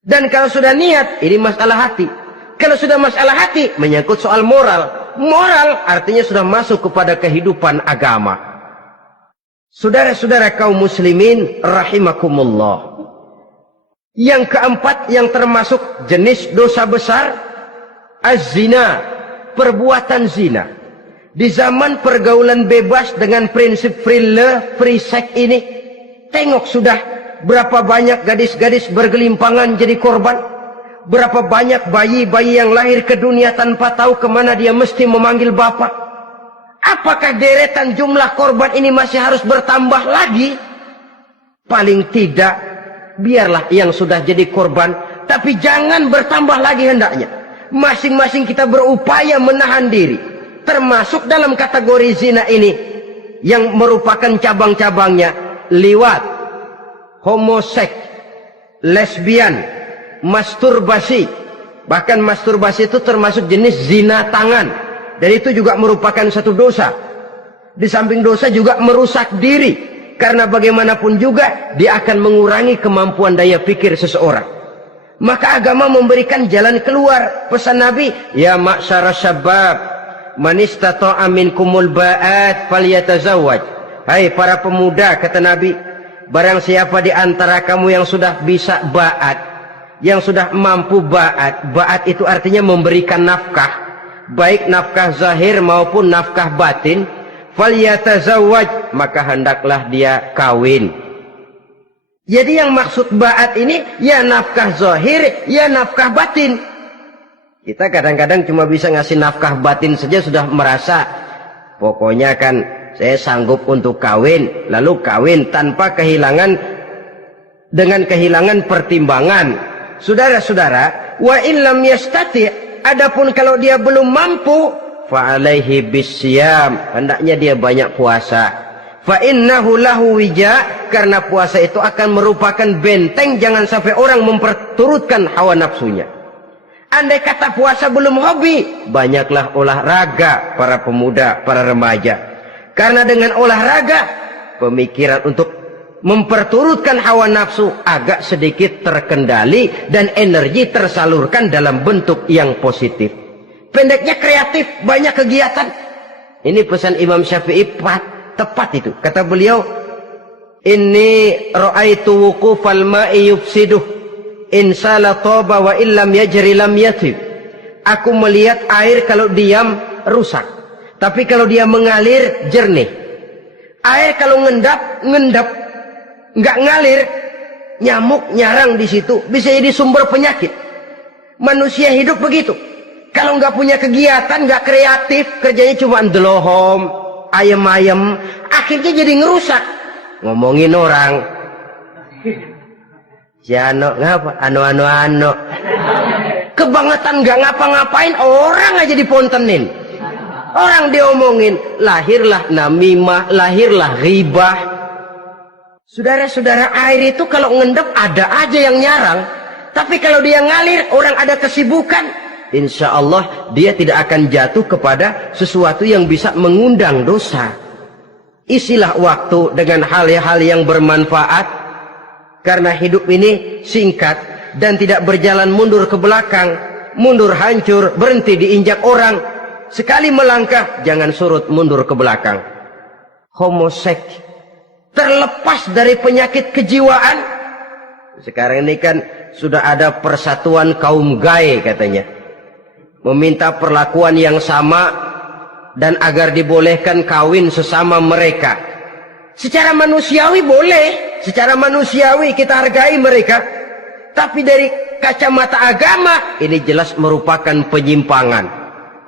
Dan kalau sudah niat, ini masalah hati. Kalau sudah masalah hati, menyangkut soal moral. Moral artinya sudah masuk kepada kehidupan agama. Saudara-saudara kaum muslimin rahimakumullah. Yang keempat yang termasuk jenis dosa besar, az-zina, perbuatan zina. Di zaman pergaulan bebas dengan prinsip free love, free sex ini, tengok sudah berapa banyak gadis-gadis bergelimpangan jadi korban. Berapa banyak bayi-bayi yang lahir ke dunia tanpa tahu kemana dia mesti memanggil bapak. Apakah deretan jumlah korban ini masih harus bertambah lagi? Paling tidak, biarlah yang sudah jadi korban, tapi jangan bertambah lagi hendaknya. Masing-masing kita berupaya menahan diri. Termasuk dalam kategori zina ini, yang merupakan cabang-cabangnya, liwat, homoseks, lesbian, masturbasi. Bahkan masturbasi itu termasuk jenis zina tangan, dan itu juga merupakan satu dosa. Di samping dosa juga merusak diri, karena bagaimanapun juga dia akan mengurangi kemampuan daya pikir seseorang. Maka agama memberikan jalan keluar. Pesan Nabi, ya ma'syara syabab, man istata'a minkumul ba'at falyatazawwaj. Hai para pemuda, kata Nabi, barang siapa di antara kamu yang sudah bisa ba'at, yang sudah mampu ba'at. Ba'at itu artinya memberikan nafkah, baik nafkah zahir maupun nafkah batin. Falyatazawwaj, maka hendaklah dia kawin. Jadi yang maksud ba'at ini ya nafkah zahir, ya nafkah batin. Kita kadang-kadang cuma bisa ngasih nafkah batin saja sudah merasa pokoknya kan saya sanggup untuk kawin, lalu kawin tanpa kehilangan, dengan kehilangan pertimbangan. Saudara-saudara, wa illam yastati, adapun kalau dia belum mampu, fa alaihi bisyam, hendaknya dia banyak puasa. Fa innahu lahu wija, karena puasa itu akan merupakan benteng jangan sampai orang memperturutkan hawa nafsunya. Andai kata puasa belum hobi, banyaklah olahraga para pemuda, para remaja. Karena dengan olahraga, pemikiran untuk memperturutkan hawa nafsu agak sedikit terkendali dan energi tersalurkan dalam bentuk yang positif. Pendeknya kreatif, banyak kegiatan. Ini pesan Imam Syafi'i tepat itu. Kata beliau, inni ra'aitu wuqufal ma'i yufsiduh in sala taba wa illam yajri lam yatib. Aku melihat air kalau diam rusak, tapi kalau dia mengalir jernih. Air kalau ngendap nggak ngalir, nyamuk nyarang di situ, bisa jadi sumber penyakit. Manusia hidup begitu. Kalau nggak punya kegiatan, nggak kreatif, kerjanya cuma ndelohom, ayem-ayem, akhirnya jadi ngerusak. Ngomongin orang, si Ano ngapa? Ano. Kebangetan nggak ngapa-ngapain, orang aja dipontenin. Orang diomongin, lahirlah namimah, lahirlah ghibah. Saudara-saudara, air itu kalau ngendap ada aja yang nyarang. Tapi kalau dia ngalir, orang ada kesibukan, insya Allah dia tidak akan jatuh kepada sesuatu yang bisa mengundang dosa. Isilah waktu dengan hal-hal yang bermanfaat, karena hidup ini singkat dan tidak berjalan mundur ke belakang. Mundur hancur, berhenti diinjak orang. Sekali melangkah, jangan surut mundur ke belakang. Homoseks, terlepas dari penyakit kejiwaan. Sekarang ini kan sudah ada persatuan kaum gay katanya, meminta perlakuan yang sama dan agar dibolehkan kawin sesama mereka. Secara manusiawi boleh, secara manusiawi kita hargai mereka, tapi dari kacamata agama ini jelas merupakan penyimpangan,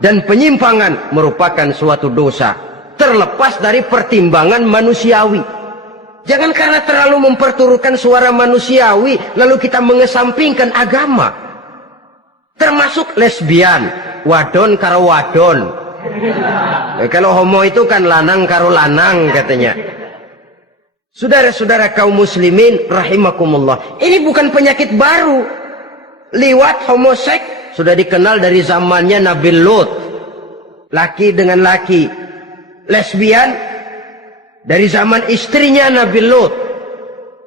dan penyimpangan merupakan suatu dosa terlepas dari pertimbangan manusiawi. Jangan karena terlalu memperturutkan suara manusiawi lalu kita mengesampingkan agama. Termasuk lesbian, wadon karo wadon. Kalau homo itu kan lanang karo lanang katanya. Saudara-saudara kaum muslimin rahimakumullah, ini bukan penyakit baru. Liwat, homoseks sudah dikenal dari zamannya Nabi Lut, laki dengan laki. Lesbian dari zaman istrinya Nabi Lut.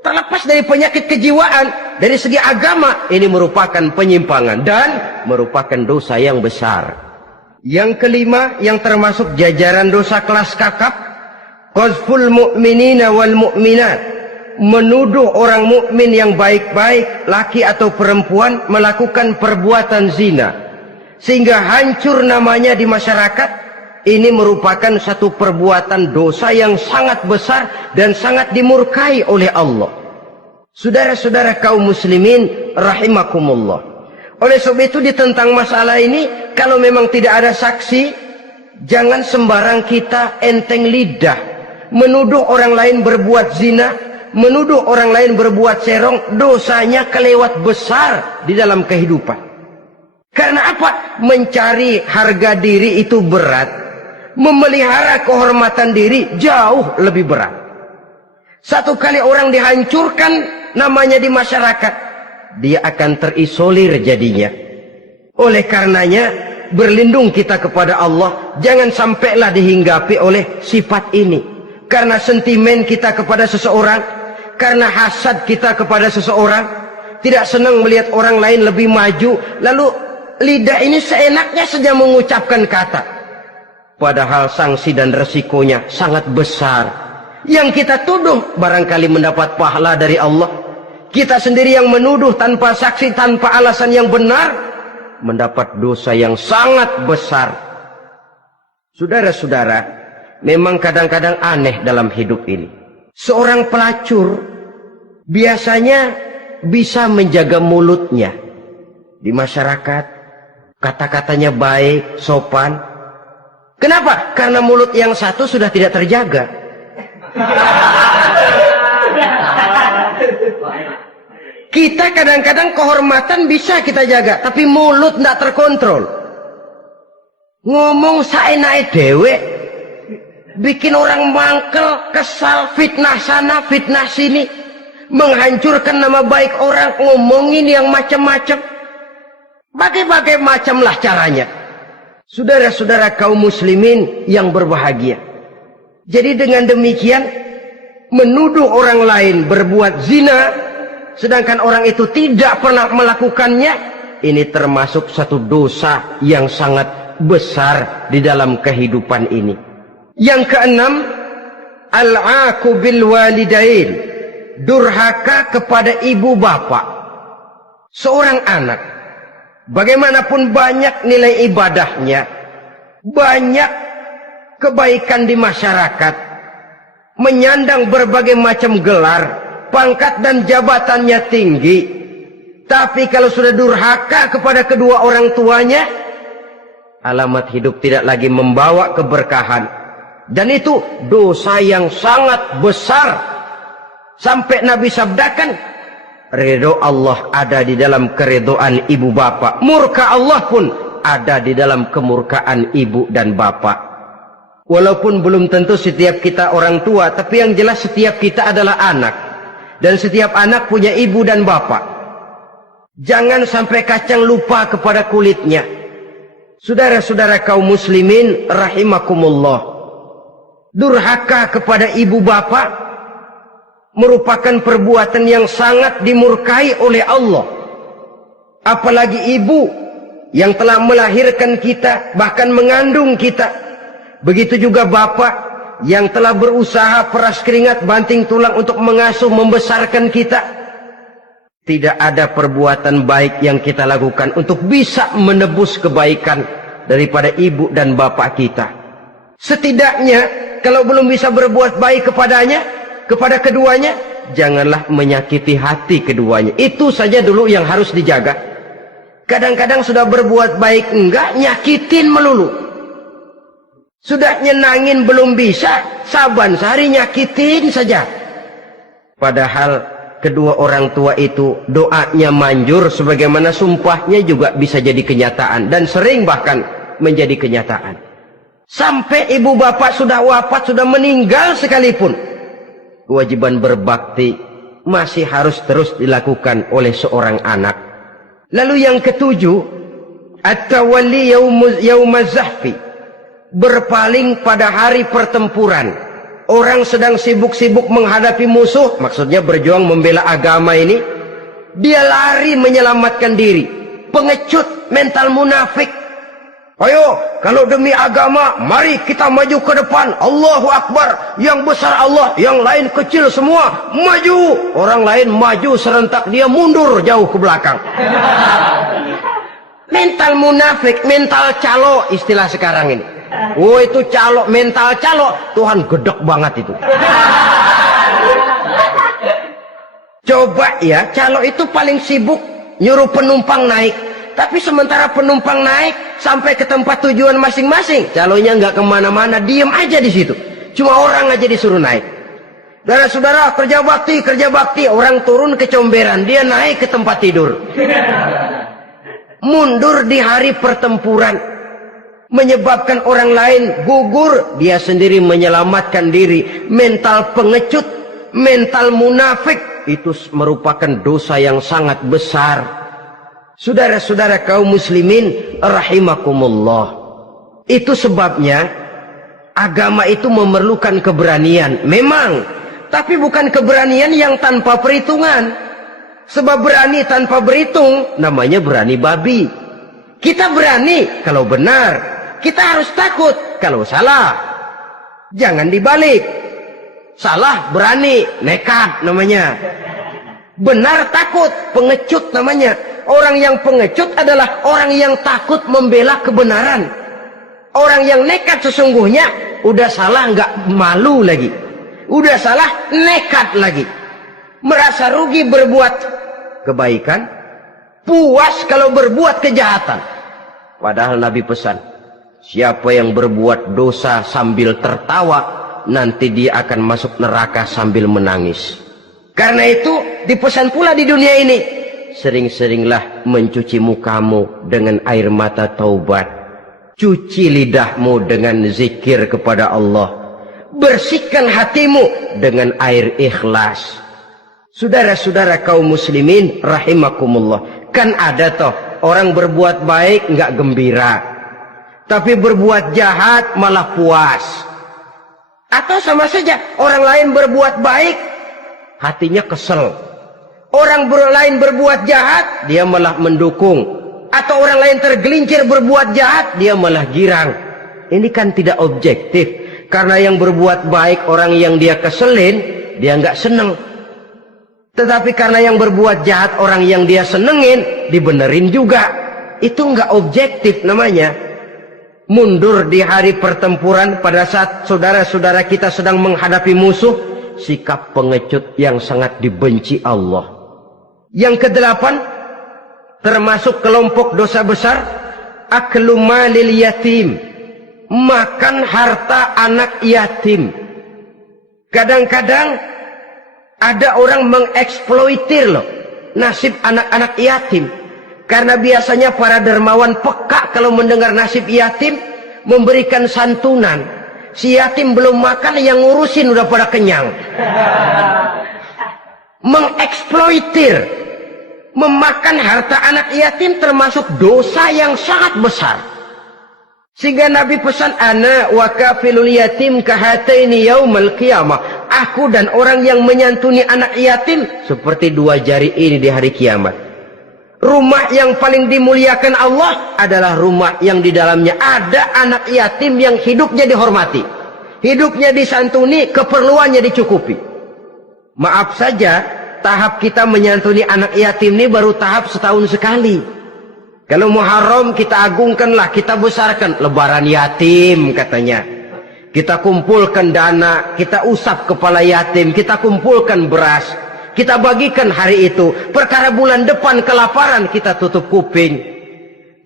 Terlepas dari penyakit kejiwaan, dari segi agama ini merupakan penyimpangan dan merupakan dosa yang besar. Yang kelima, yang termasuk jajaran dosa kelas kakap, qazful mu'minina wal mu'minat, menuduh orang mukmin yang baik-baik, laki atau perempuan, melakukan perbuatan zina sehingga hancur namanya di masyarakat. Ini merupakan satu perbuatan dosa yang sangat besar dan sangat dimurkai oleh Allah. Saudara-saudara kaum muslimin rahimakumullah, oleh sebab itu ditentang masalah ini, kalau memang tidak ada saksi, jangan sembarang kita enteng lidah menuduh orang lain berbuat zina, menuduh orang lain berbuat serong. Dosanya kelewat besar di dalam kehidupan. Karena apa? Mencari harga diri itu berat, memelihara kehormatan diri jauh lebih berat. Satu kali orang dihancurkan namanya di masyarakat, dia akan terisolir jadinya. Oleh karenanya berlindung kita kepada Allah, jangan sampailah dihinggapi oleh sifat ini. Karena sentimen kita kepada seseorang, karena hasad kita kepada seseorang, tidak senang melihat orang lain lebih maju, lalu lidah ini seenaknya saja mengucapkan kata. Padahal sanksi dan resikonya sangat besar. Yang kita tuduh barangkali mendapat pahala dari Allah. Kita sendiri yang menuduh tanpa saksi, tanpa alasan yang benar, mendapat dosa yang sangat besar. Saudara-saudara, memang kadang-kadang aneh dalam hidup ini. Seorang pelacur biasanya bisa menjaga mulutnya di masyarakat, kata-katanya baik, sopan. Kenapa? Karena mulut yang satu sudah tidak terjaga. Kita kadang-kadang kehormatan bisa kita jaga, tapi mulut tidak terkontrol. Ngomong saenake dewe, bikin orang mangkel, kesal, fitnah sana, fitnah sini, menghancurkan nama baik orang, ngomongin yang macam-macam. Bagai-bagai macamlah caranya. Saudara-saudara kaum muslimin yang berbahagia. Jadi dengan demikian, menuduh orang lain berbuat zina, sedangkan orang itu tidak pernah melakukannya, ini termasuk satu dosa yang sangat besar di dalam kehidupan ini. Yang keenam, al-'aqu bil walidain, durhaka kepada ibu bapak. Seorang anak, bagaimanapun banyak nilai ibadahnya, banyak kebaikan di masyarakat, menyandang berbagai macam gelar, pangkat dan jabatannya tinggi, tapi kalau sudah durhaka kepada kedua orang tuanya, alamat hidup tidak lagi membawa keberkahan. Dan itu dosa yang sangat besar. Sampai Nabi sabdakan, ridho Allah ada di dalam keridhaan ibu bapak, murka Allah pun ada di dalam kemurkaan ibu dan bapak. Walaupun belum tentu setiap kita orang tua, tapi yang jelas setiap kita adalah anak, dan setiap anak punya ibu dan bapak. Jangan sampai kacang lupa kepada kulitnya. Saudara-saudara kaum muslimin rahimakumullah, durhaka kepada ibu bapak merupakan perbuatan yang sangat dimurkai oleh Allah. Apalagi ibu yang telah melahirkan kita, bahkan mengandung kita. Begitu juga bapak yang telah berusaha peras keringat banting tulang untuk mengasuh membesarkan kita. Tidak ada perbuatan baik yang kita lakukan untuk bisa menebus kebaikan daripada ibu dan bapak kita. Setidaknya kalau belum bisa berbuat baik kepadanya, kepada keduanya, janganlah menyakiti hati keduanya. Itu saja dulu yang harus dijaga. Kadang-kadang sudah berbuat baik enggak, nyakitin melulu. Sudah nyenangin belum bisa, saban sehari nyakitin saja. Padahal kedua orang tua itu doanya manjur, sebagaimana sumpahnya juga bisa jadi kenyataan, dan sering bahkan menjadi kenyataan. Sampai ibu bapak sudah wafat, sudah meninggal sekalipun, kewajiban berbakti masih harus terus dilakukan oleh seorang anak. Lalu yang ketujuh, at-tawalli yaumaz zahfi, berpaling pada hari pertempuran. Orang sedang sibuk-sibuk menghadapi musuh, maksudnya berjuang membela agama ini, dia lari menyelamatkan diri. Pengecut, mental munafik. Ayo, kalau demi agama, mari kita maju ke depan. Allahu Akbar. Yang besar Allah, yang lain kecil semua. Maju. Orang lain maju serentak, dia mundur jauh ke belakang. Mental munafik, mental calo istilah sekarang ini. Oh, itu calo, mental calo. Tuhan gedek banget itu. Coba ya, calo itu paling sibuk nyuruh penumpang naik. Tapi sementara penumpang naik sampai ke tempat tujuan masing-masing, calonya nggak kemana-mana, diem aja di situ. Cuma orang aja disuruh naik. Saudara-saudara, kerja bakti, orang turun ke comberan, dia naik ke tempat tidur. Mundur di hari pertempuran, menyebabkan orang lain gugur, dia sendiri menyelamatkan diri. Mental pengecut, mental munafik, itu merupakan dosa yang sangat besar. Saudara-saudara kaum muslimin rahimakumullah. Itu sebabnya agama itu memerlukan keberanian. Memang, tapi bukan keberanian yang tanpa perhitungan. Sebab berani tanpa berhitung namanya berani babi. Kita berani kalau benar, kita harus takut kalau salah. Jangan dibalik. Salah berani, nekat namanya. Benar takut, pengecut namanya. Orang yang pengecut adalah orang yang takut membela kebenaran. Orang yang nekat sesungguhnya udah salah nggak malu lagi. Udah salah nekat lagi. Merasa rugi berbuat kebaikan, puas kalau berbuat kejahatan. Padahal Nabi pesan, siapa yang berbuat dosa sambil tertawa, nanti dia akan masuk neraka sambil menangis. Karena itu dipesan pula di dunia ini, sering-seringlah mencuci mukamu dengan air mata taubat. Cuci lidahmu dengan zikir kepada Allah. Bersihkan hatimu dengan air ikhlas. Saudara-saudara kaum muslimin rahimakumullah. Kan ada toh orang berbuat baik nggak gembira, tapi berbuat jahat malah puas. Atau sama saja orang lain berbuat baik, hatinya kesel. Orang lain berbuat jahat, dia malah mendukung. Atau orang lain tergelincir berbuat jahat, dia malah girang. Ini kan tidak objektif. Karena yang berbuat baik, orang yang dia keselin, dia nggak seneng. Tetapi karena yang berbuat jahat, orang yang dia senengin, dibenerin juga. Itu nggak objektif namanya. Mundur di hari pertempuran pada saat saudara-saudara kita sedang menghadapi musuh, sikap pengecut yang sangat dibenci Allah. Yang kedelapan, termasuk kelompok dosa besar, aklu malil yatim, makan harta anak yatim. Kadang-kadang ada orang mengeksploitir loh nasib anak-anak yatim. Karena biasanya para dermawan peka kalau mendengar nasib yatim, memberikan santunan. Si yatim belum makan, yang ngurusin udah pada kenyang. Mengeksploitir, memakan harta anak yatim termasuk dosa yang sangat besar. Sehingga Nabi pesan, ana wa kafilul yatim kahataini yaumal qiyamah. Aku dan orang yang menyantuni anak yatim seperti dua jari ini di hari kiamat. Rumah yang paling dimuliakan Allah adalah rumah yang di dalamnya ada anak yatim yang hidupnya dihormati, hidupnya disantuni, keperluannya dicukupi. Maaf saja, tahap kita menyantuni anak yatim ini baru tahap setahun sekali. Kalau Muharram kita agungkanlah, kita besarkan. Lebaran yatim katanya. Kita kumpulkan dana, kita usap kepala yatim, kita kumpulkan beras, kita bagikan hari itu. Perkara bulan depan kelaparan, kita tutup kuping.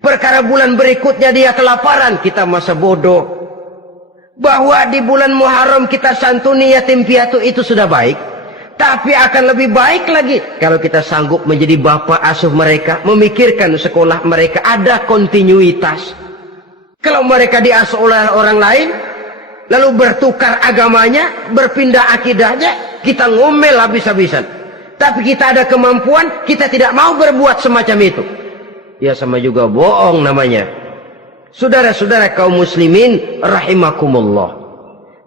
Perkara bulan berikutnya dia kelaparan, kita masa bodoh. Bahwa di bulan Muharram kita santuni yatim piatu itu sudah baik. Tapi akan lebih baik lagi kalau kita sanggup menjadi bapak asuh mereka, memikirkan sekolah mereka, ada kontinuitas. Kalau mereka diasuh oleh orang lain, lalu bertukar agamanya, berpindah akidahnya, kita ngomel habis-habisan. Tapi kita ada kemampuan, kita tidak mau berbuat semacam itu. Ya sama juga bohong namanya. Saudara-saudara kaum muslimin rahimakumullah.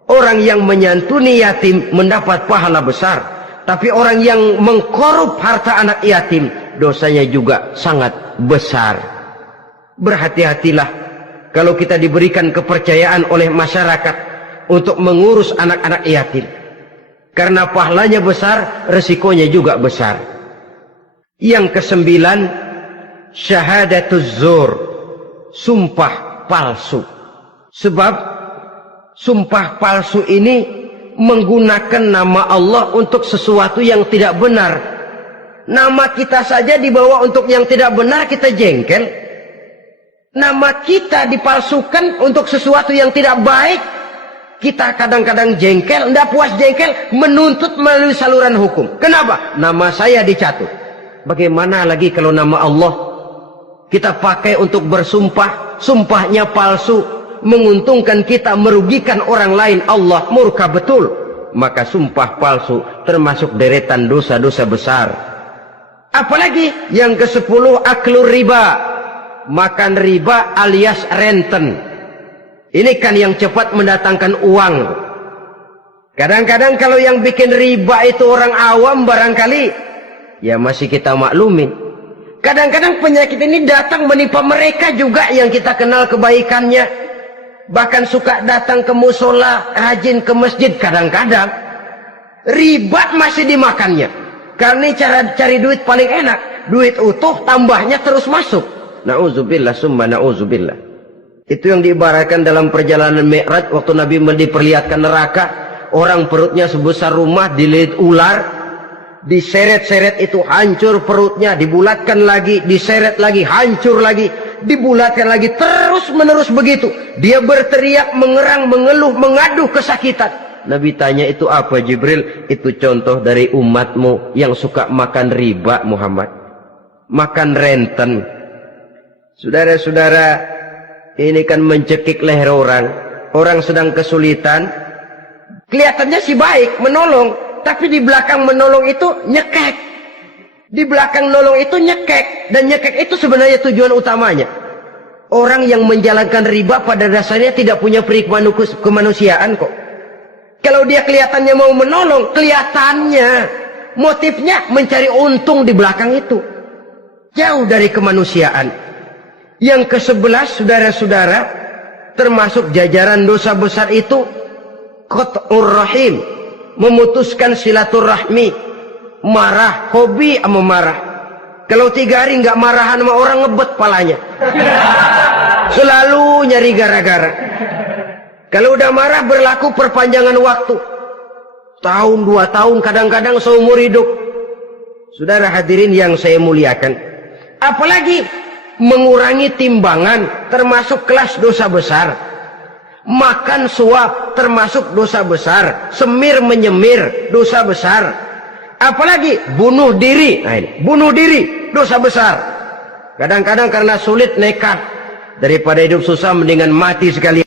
Orang yang menyantuni yatim mendapat pahala besar. Tapi orang yang mengkorup harta anak yatim, dosanya juga sangat besar. Berhati-hatilah kalau kita diberikan kepercayaan oleh masyarakat untuk mengurus anak-anak yatim. Karena pahalanya besar, resikonya juga besar. Yang kesembilan, syahadatuz zur, sumpah palsu. Sebab sumpah palsu ini menggunakan nama Allah untuk sesuatu yang tidak benar. Nama kita saja dibawa untuk yang tidak benar, kita jengkel. Nama kita dipalsukan untuk sesuatu yang tidak baik, kita kadang-kadang jengkel, tidak puas jengkel, menuntut melalui saluran hukum. Kenapa? Nama saya dicatut. Bagaimana lagi kalau nama Allah kita pakai untuk bersumpah, sumpahnya palsu, menguntungkan kita, merugikan orang lain, Allah murka betul. Maka sumpah palsu termasuk deretan dosa-dosa besar. Apalagi yang ke-10, aklur riba, makan riba alias renten. Ini kan yang cepat mendatangkan uang. Kadang-kadang kalau yang bikin riba itu orang awam barangkali, ya masih kita maklumin. Kadang-kadang penyakit ini datang menimpa mereka juga yang kita kenal kebaikannya. Bahkan suka datang ke musola, rajin ke masjid. Kadang-kadang riba masih dimakannya. Karena cara cari duit paling enak. Duit utuh, tambahnya terus masuk. Na'udzubillah summa na'udzubillah. Itu yang diibaratkan dalam perjalanan Mi'raj. Waktu Nabi diperlihatkan neraka. Orang perutnya sebesar rumah, dililit ular. Diseret-seret itu hancur perutnya. Dibulatkan lagi, diseret lagi, hancur lagi. Dibulatkan lagi, terus menerus begitu. Dia berteriak, mengerang, mengeluh, mengadu kesakitan. Nabi tanya, itu apa Jibril? Itu contoh dari umatmu yang suka makan riba Muhammad, makan renten. Saudara-saudara, ini kan mencekik leher orang. Orang sedang kesulitan, kelihatannya sih baik, menolong, tapi di belakang menolong itu nyekek. Di belakang nolong itu nyekek. Dan nyekek itu sebenarnya tujuan utamanya. Orang yang menjalankan riba pada dasarnya tidak punya perikman kemanusiaan kok. Kalau dia kelihatannya mau menolong, kelihatannya motifnya mencari untung di belakang itu. Jauh dari kemanusiaan. Yang ke-11, saudara-saudara, termasuk jajaran dosa besar itu qat'ur rahim, memutuskan silaturahmi. Marah, hobi sama marah. Kalau 3 hari nggak marahan sama orang, ngebet palanya. Selalu nyari gara-gara. Kalau udah marah berlaku perpanjangan waktu. Tahun, 2 tahun, kadang-kadang seumur hidup. Saudara hadirin yang saya muliakan. Apalagi mengurangi timbangan termasuk kelas dosa besar. Makan suap termasuk dosa besar. Semir menyemir dosa besar. Apalagi bunuh diri. Nah ini, bunuh diri dosa besar. Kadang-kadang karena sulit, nekat, daripada hidup susah mendingan mati sekali.